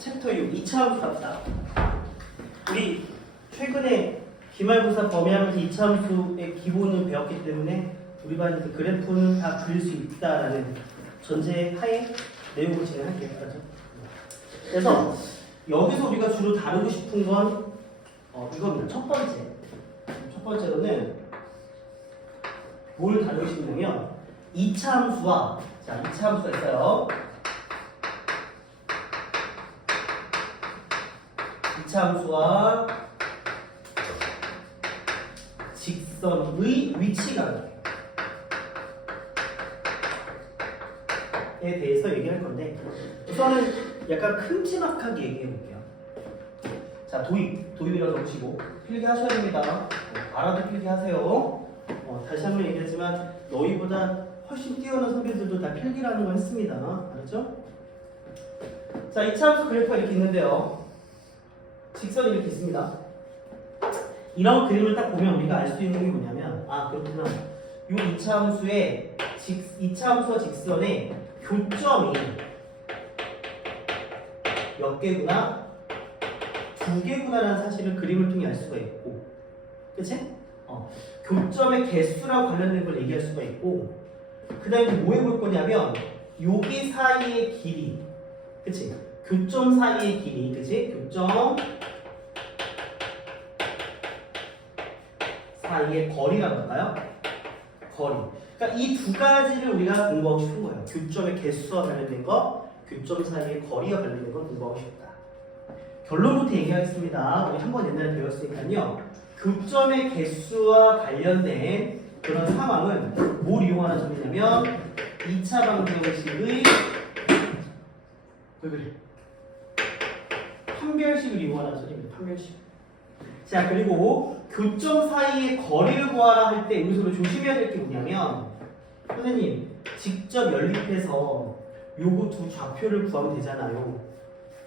챕터 6 2차함수 갑시다. 우리 최근에 기말고사 범위하면서 2차함수의 기본을 배웠기 때문에 우리 반 그 그래프는 다 그릴 수 있다라는 전제 하에 내용을 진행할게요. 그렇죠? 그래서 여기서 우리가 주로 다루고 싶은 건 이겁니다. 첫 번째로는 뭘 다루고 싶냐면 2차 함수와 2차 함수가 있어요. 2차 함수와 직선의 위치관계에 대해서 얘기할 건데 우선은 약간 큼지막하게 얘기해 볼게요. 자, 도입이라고 적으시고 필기하셔야 됩니다. 알아도 필기하세요. 다시 한번 얘기하지만 너희보다 훨씬 뛰어난 선배들도 다 필기라는 걸 했습니다. 알았죠? 자, 2차 함수 그래프가 이렇게 있는데요. 직선이 이렇게 있습니다. 이런 그림을 딱 보면 우리가 알 수 있는 게 뭐냐면 그렇구나. 이 2차 함수의 2차 함수와 직선의 교점이 몇 개구나? 2개구나라는 사실을 그림을 통해 알 수가 있고, 그치? 교점의 개수랑 관련된 걸 얘기할 수가 있고, 그 다음에 뭐 해볼 거냐면 여기 사이의 길이, 그치? 교점 사이의 길이, 그치? 교점 사이의 거리라고 할까요? 거리. 그러니까 이 두 가지를 우리가 공부하고 싶은 거예요. 교점의 개수와 관련된 거, 교점 사이의 거리와 관련된 거 공부하고 싶다. 결론부터 얘기하겠습니다. 우리 한번 옛날에 배웠으니까요. 교점의 개수와 관련된 그런 상황은 뭘 이용하는 점이냐면 2차 방정식의 판별식을 이용하는 점입니다. 판별식. 자, 그리고 교점 사이의 거리를 구하라 할 때 여기서 조심해야 될 게 뭐냐면 선생님 직접 연립해서 요거 두 좌표를 구하면 되잖아요.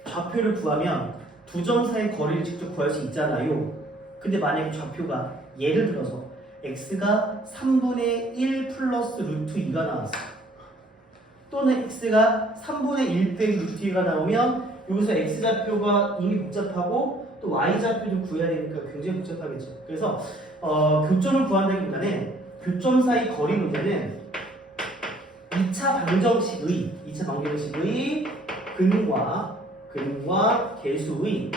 좌표를 구하면 두 점 사이의 거리를 직접 구할 수 있잖아요. 근데 만약에 좌표가 예를 들어서 x가 3분의 1 플러스 루트 2가 나왔어. 또는 x가 3분의 1 빼기 루트 2가 나오면 여기서 x좌표가 이미 복잡하고 또 y좌표도 구해야 되니까 굉장히 복잡하겠죠. 그래서 교점을 구한다기보다는 교점 사이 거리 문제는 2차 방정식의 근과 개수의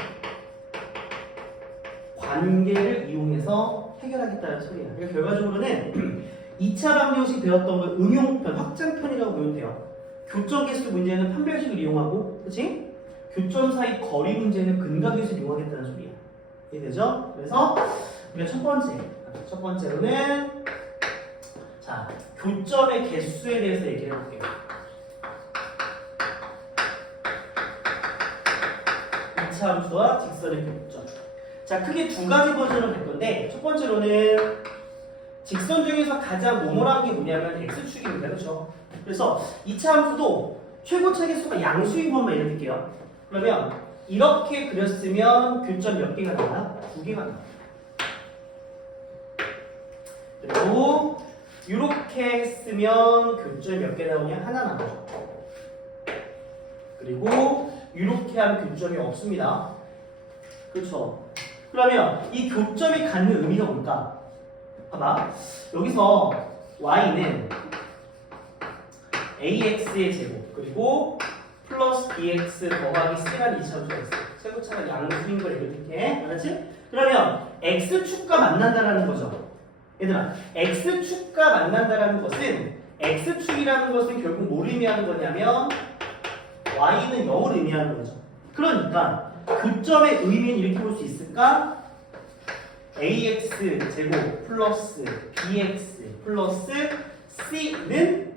관계를 이용해서 해결하겠다는 소리야. 그러니까 결과적으로는 2차 방정식 배웠던 걸 응용편, 확장편이라고 보면 돼요. 교점 개수 문제는 판별식을 이용하고, 그렇지? 교점 사이 거리 문제는 근과 개수를 이용하겠다는 소리야. 이해되죠? 그래서 우리가 첫 번째로는 자, 교점의 개수에 대해서 얘기를 해볼게요. 2차 함수와 직선의 교점. 자, 크게 두 가지 버전을 할 건데 첫 번째로는 직선 중에서 가장 모모란 게 뭐냐면 x축입니다. 그렇죠? 그래서 2차 함수도 최고차 개수가 양수인 것만 이렇게요. 그러면 이렇게 그렸으면 교점 몇 개가 나와? 2개가 나와. 그리고 이렇게 했으면 교점이 몇 개 나오냐? 하나 나오죠. 그리고 이렇게 하면 교점이 없습니다. 그렇죠? 그러면 이 교점이 갖는 의미가 뭘까? 봐봐. 여기서 y는 ax의 제곱 그리고 플러스 bx 더하기 c라는 2차함수가 있어요. 최고차가 양수인 걸 이렇게 알았지? 그러면 x축과 만난다라는 거죠. 얘들아, x축과 만난다라는 것은 x축이라는 것은 결국 뭘 의미하는 거냐면 y는 0을 의미하는 거죠. 그러니까 교점의 의미는 이렇게 볼 수 있을까? ax 제곱 플러스 bx 플러스 c는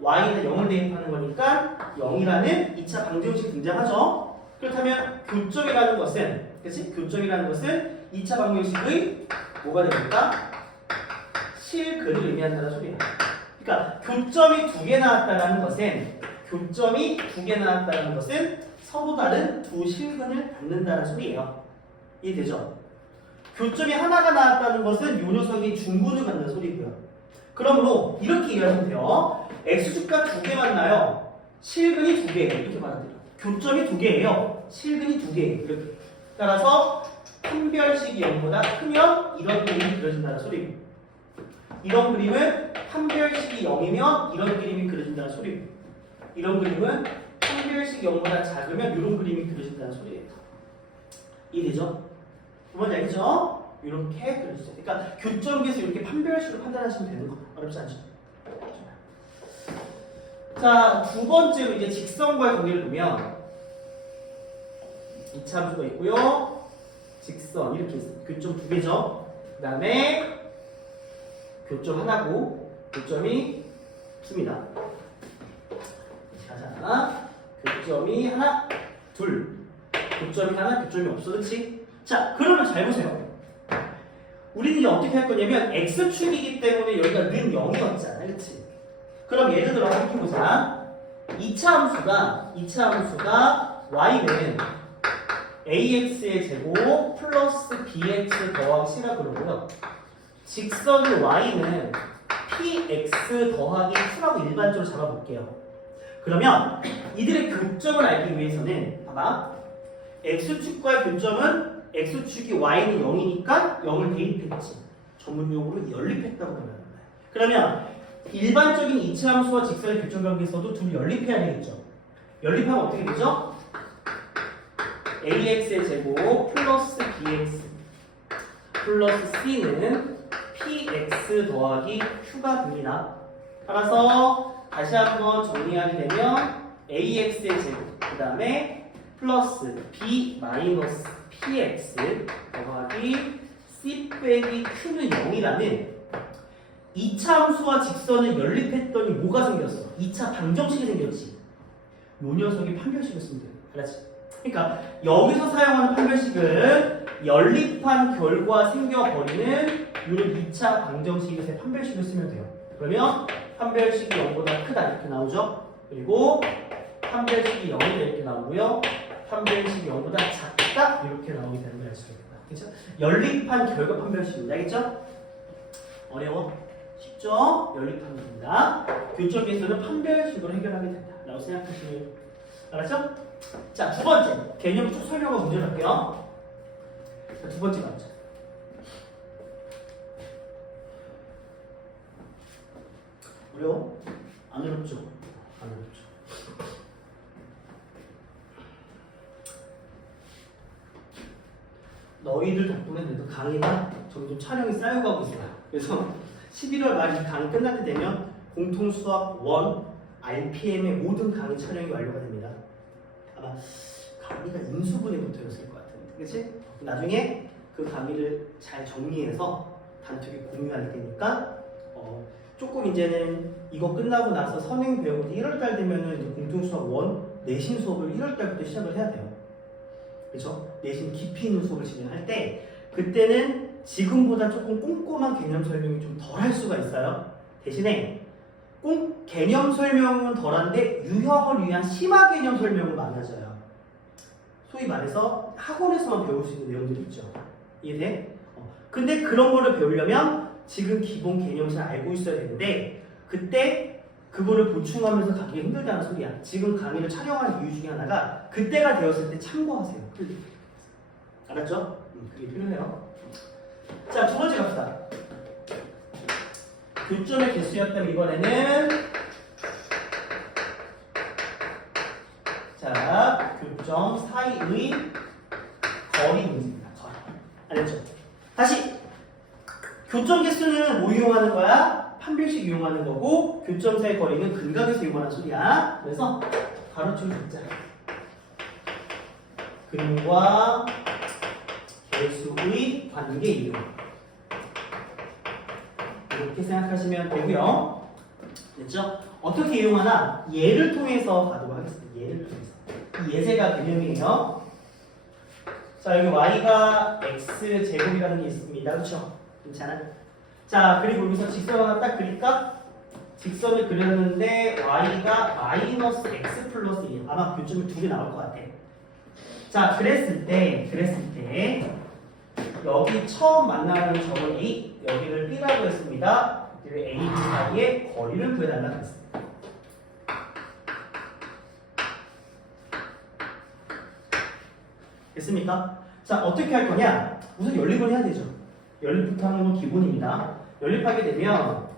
y는 0을 대입하는 거니까 0이라는 2차 방정식이 등장하죠. 그렇다면 교점이라는 것은, 그치? 교점이라는 것은 2차 방정식의 뭐가 됩니까? 실근을 의미한다는 소리야. 그러니까 교점이 2개 나왔다는 것은 서로 다른 두 실근을 갖는다는 소리예요. 이해되죠? 교점이 하나가 나왔다는 것은 이 녀석이 중근을 갖는 소리고요. 그러므로 이렇게 이해하시면 돼요. x축과 2개 만나요. 실근이 2개예요. 이렇게 받아들여. 교점이 두 개예요. 실근이 두 개예요. 이렇게. 따라서 판별식이 0보다 크면 이런 그림이 그려진다는 소리고, 이런 그림은 판별식이 0이면 이런 그림이 그려진다는 소리고, 이런 그림은 판별식이 0보다 작으면 이런 그림이 그려진다는 소리예요. 이해되죠? 뭔지 알겠죠? 이렇게 그려주세요. 그러니까 교점에서 이렇게 판별식으로 판단하시면 되는 거. 어렵지 않죠? 자, 두 번째로 이제 직선과의 관계를 보면 이차함수가 있고요. 직선 이렇게 있어요. 교점 두 개죠. 그 다음에 교점 하나고 교점이 없습니다. 자, 교점이 하나, 둘. 교점이 하나, 교점이 없어. 그렇지? 자, 그러면 잘 보세요. 우리는 이제 어떻게 할 거냐면 x축이기 때문에 여기가 는 0이었잖아. 그렇지? 그럼 예를 들어 이렇게 보자. 2차 함수가 y는 ax의 제곱 플러스 bx 더하기 c라고 그러고요. 직선의 y는 px 더하기 q라고 일반적으로 잡아볼게요. 그러면 이들의 교점을 알기 위해서는 봐봐. x축과의 교점은 x축이 y는 0이니까 0을 대입했지. 전문용어로 연립했다고 표현합니다. 그러면 일반적인 이차 함수와 직선의 교점 관계에서도 둘이 연립해야 되겠죠. 연립하면 어떻게 되죠? ax의 제곱 플러스 bx 플러스 c는 px 더하기 q가 됩니다. 따라서 다시 한번 정리하게 되면 ax의 제곱 그 다음에 플러스 b 마이너스 px 더하기 c 빼기 q는 0이라는 2차 함수와 직선을 연립했더니 뭐가 생겼어? 2차 방정식이 생겼지. 요 녀석이 판별식을 쓰면 돼요. 알았지? 그러니까 여기서 사용하는 판별식은 연립한 결과 생겨버리는 요런 2차 방정식에서의 판별식을 쓰면 돼요. 그러면 판별식이 0보다 크다 이렇게 나오죠. 그리고 판별식이 0이다 이렇게 나오고요. 판별식이 0보다 작다 이렇게 나오게 되는 걸 알 수가 있다. 그렇죠? 연립한 결과 판별식입니다. 알겠죠? 어려워? 쉽죠? 연립합니다. 교점에서는 판별식으로 해결하게 된다. 라고 생각하시면 돼요. 알았죠? 자, 두 번째. 개념 쭉 설명하고 문제를 할게요. 자, 두 번째 문제. 어려워? 안 어렵죠? 안 어렵죠. 너희들 덕분에 그래도 강의가 점점 촬영이 쌓여가고 있어요. 그래서 11월 말 이 강의 끝날 때 되면 공통수학 1 RPM의 모든 강의 촬영이 완료가 됩니다. 아마 강의가 인수분해 붙어있을 것 같은데, 그치? 나중에 그 강의를 잘 정리해서 단톡에 공유할 테니까 조금 이제는 이거 끝나고 나서 선행 배우고 1월달 되면은 이제 공통수학 1 내신 수업을 1월달부터 시작을 해야 돼요. 그렇죠? 내신 깊이 있는 수업을 진행할 때 그때는 지금보다 조금 꼼꼼한 개념 설명이 좀 덜 할 수가 있어요. 대신에 개념 설명은 덜한데 유형을 위한 심화 개념 설명은 많아져요. 소위 말해서 학원에서만 배울 수 있는 내용들이 있죠. 이해돼? 근데 그런 거를 배우려면 지금 기본 개념을 잘 알고 있어야 되는데 그때 그거를 보충하면서 가기가 힘들다는 소리야. 지금 강의를 촬영하는 이유 중에 하나가 그때가 되었을 때 참고하세요. 알았죠? 그게 필요해요. 자, 두 번째 갑시다. 교점의 개수였다면 이번에는 자, 교점 사이의 거리 문제입니다. 거리. 알겠죠? 다시 교점 개수는 뭐 이용하는 거야? 판별식 이용하는 거고 교점 사이 거리는 근각에서 이용하는 소리야. 그래서 가로축을 듣자. 근과 개수의 관계 이용. 이렇게 생각하시면 되고요. 됐죠? 어떻게 이용하나? 예를 통해서 가도록 하겠습니다. 예를 통해서. 이 예제가 개념이에요. 자, 여기 y가 x 제곱이라는 게 있습니다. 그렇죠? 괜찮아? 자, 그리고 여기서 직선 하나 딱 그릴까? 직선을 그렸는데 y가 마이너스 x 플러스 1. 아마 교점이 두 개 나올 것 같아. 자, 그랬을 때 여기 처음 만나는 점을 A, 여기를 B라고 했습니다. A, B 사이의 거리를 구해달라고 했습니다. 됐습니까? 자, 어떻게 할 거냐? 우선 연립을 해야 되죠. 연립부터 하는 건 기본입니다. 연립하게 되면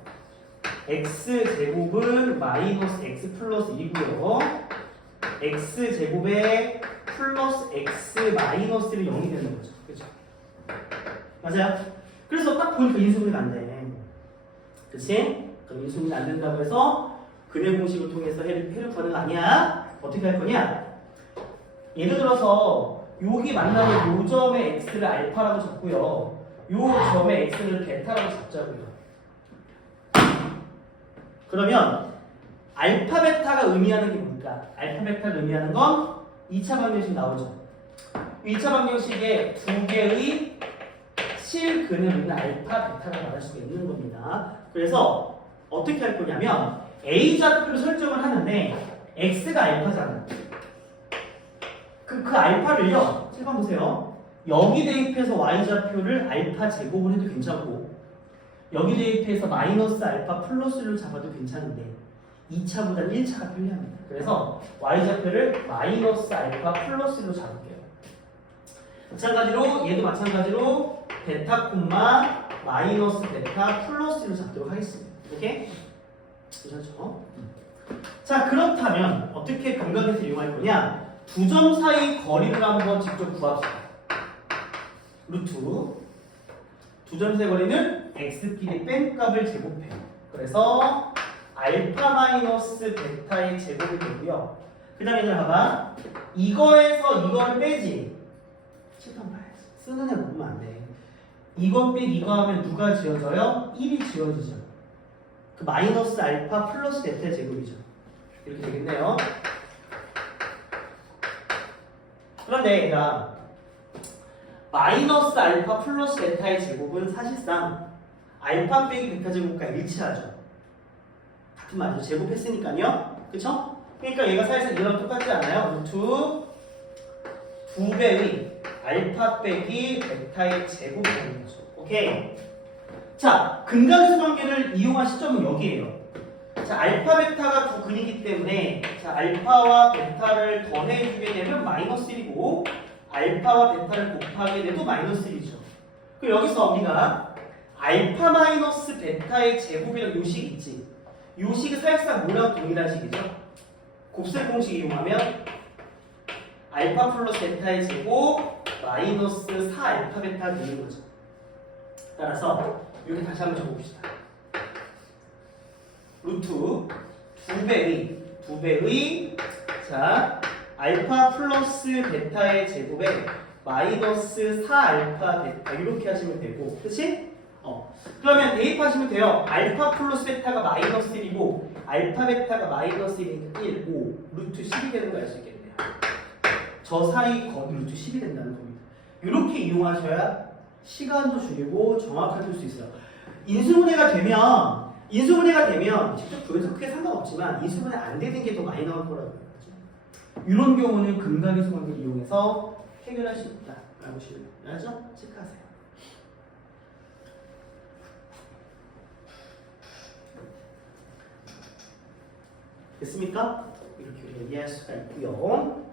x제곱은 마이너스 x 플러스 1이고요. x제곱에 플러스 x 마이너스 1이 0이 되는 거죠. 그렇죠? 맞아요? 그래서 딱 보니까 인수분해가 안 돼. 그치? 그럼 인수분해 안 된다고 해서 근해 공식을 통해서 해를 구하는 거 아니야? 어떻게 할 거냐? 예를 들어서 여기 만나는 요 점의 x를 알파라고 잡고요. 요 점의 x를 베타라고 잡자고요. 그러면 알파 베타가 의미하는 게 뭡니까? 알파 베타가 의미하는 건 2차 방정식 나오죠. 2차 방정식에 두 개의 실근을 있는 알파 베타라고 말할 수가 있는 겁니다. 그래서 어떻게 할 거냐면 A 좌표를 설정을 하는데 x가 알파잖아. 그 알파를요. 잠깐 보세요. 여기 대입해서 y 좌표를 알파 제곱을 해도 괜찮고 여기 대입해서 마이너스 알파 플러스를 잡아도 괜찮은데 2차보다는 1차가 편리합니다. 그래서 y 좌표를 마이너스 알파 플러스로 잡을게요. 마찬가지로 얘도 마찬가지로 베타 콤마 마이너스 베타 플러스로 잡도록 하겠습니다. 오케이? 괜찮죠? 자, 그렇다면 어떻게 감각에서 이용할 거냐? 두 점 사이 거리를 한번 직접 구합시다. 루트 두 점 사이 거리는 x끼리 뺀 값을 제곱해요. 그래서 알파 마이너스 베타의 제곱이 되고요. 그 다음에 얘들아 봐봐. 이거에서 이걸 빼지. 칠판 봐야지. 쓰는 애 보면 안 돼. 이거 빼기 이거 하면 누가 지워져요? 1이 지워지죠. 그 마이너스 알파 플러스 베타의 제곱이죠. 이렇게 되겠네요. 그런데 얘가 마이너스 알파 플러스 베타의 제곱은 사실상 알파 빼기 베타 제곱과 일치하죠. 같은 말이죠. 제곱했으니까요. 그쵸? 그러니까 얘가 사실상 이거랑 똑같지 않아요? 루트 2배의 알파 빼기 베타의 제곱이 되는 거죠. 오케이. 자, 근각수 관계를 이용한 시점은 여기에요. 자, 알파 베타가 두 근이기 때문에 자, 알파와 베타를 더해주게 되면 마이너스 1이고 알파와 베타를 곱하게 돼도 마이너스 1이죠. 그럼 여기서 우리가 알파 마이너스 베타의 제곱이라는 요식 있지. 요식이 사실상 뭐랑 동일한 식이죠? 곱셈 공식 이용하면 알파 플러스 베타의 제곱 마이너스 4 알파 베타가 되는 거죠. 따라서 여기 다시 한번 적어봅시다. 루트 2배의 자 알파 플러스 베타의 제곱에 마이너스 4 알파 베타 이렇게 하시면 되고, 그치? 그러면 대입하시면 돼요. 알파 플러스 베타가 마이너스 1이고 알파 베타가 마이너스 1이니까 1, 5 루트 10이 되는 거 알 수 있겠네요. 저 사이 거기 루트 10이 된다는 겁니다. 이렇게 이용하셔야 시간도 줄이고 정확하게 할 수 있어요. 인수분해가 되면 직접 구해서 크게 상관없지만 인수분해 안 되는 게 더 많이 나올 거라고요. 이런 경우는 근각의 관계를 이용해서 해결할 수 있다. 라고 보시면 알죠? 체크하세요. 됐습니까? 이렇게 우리가 이해할 수가 있고요.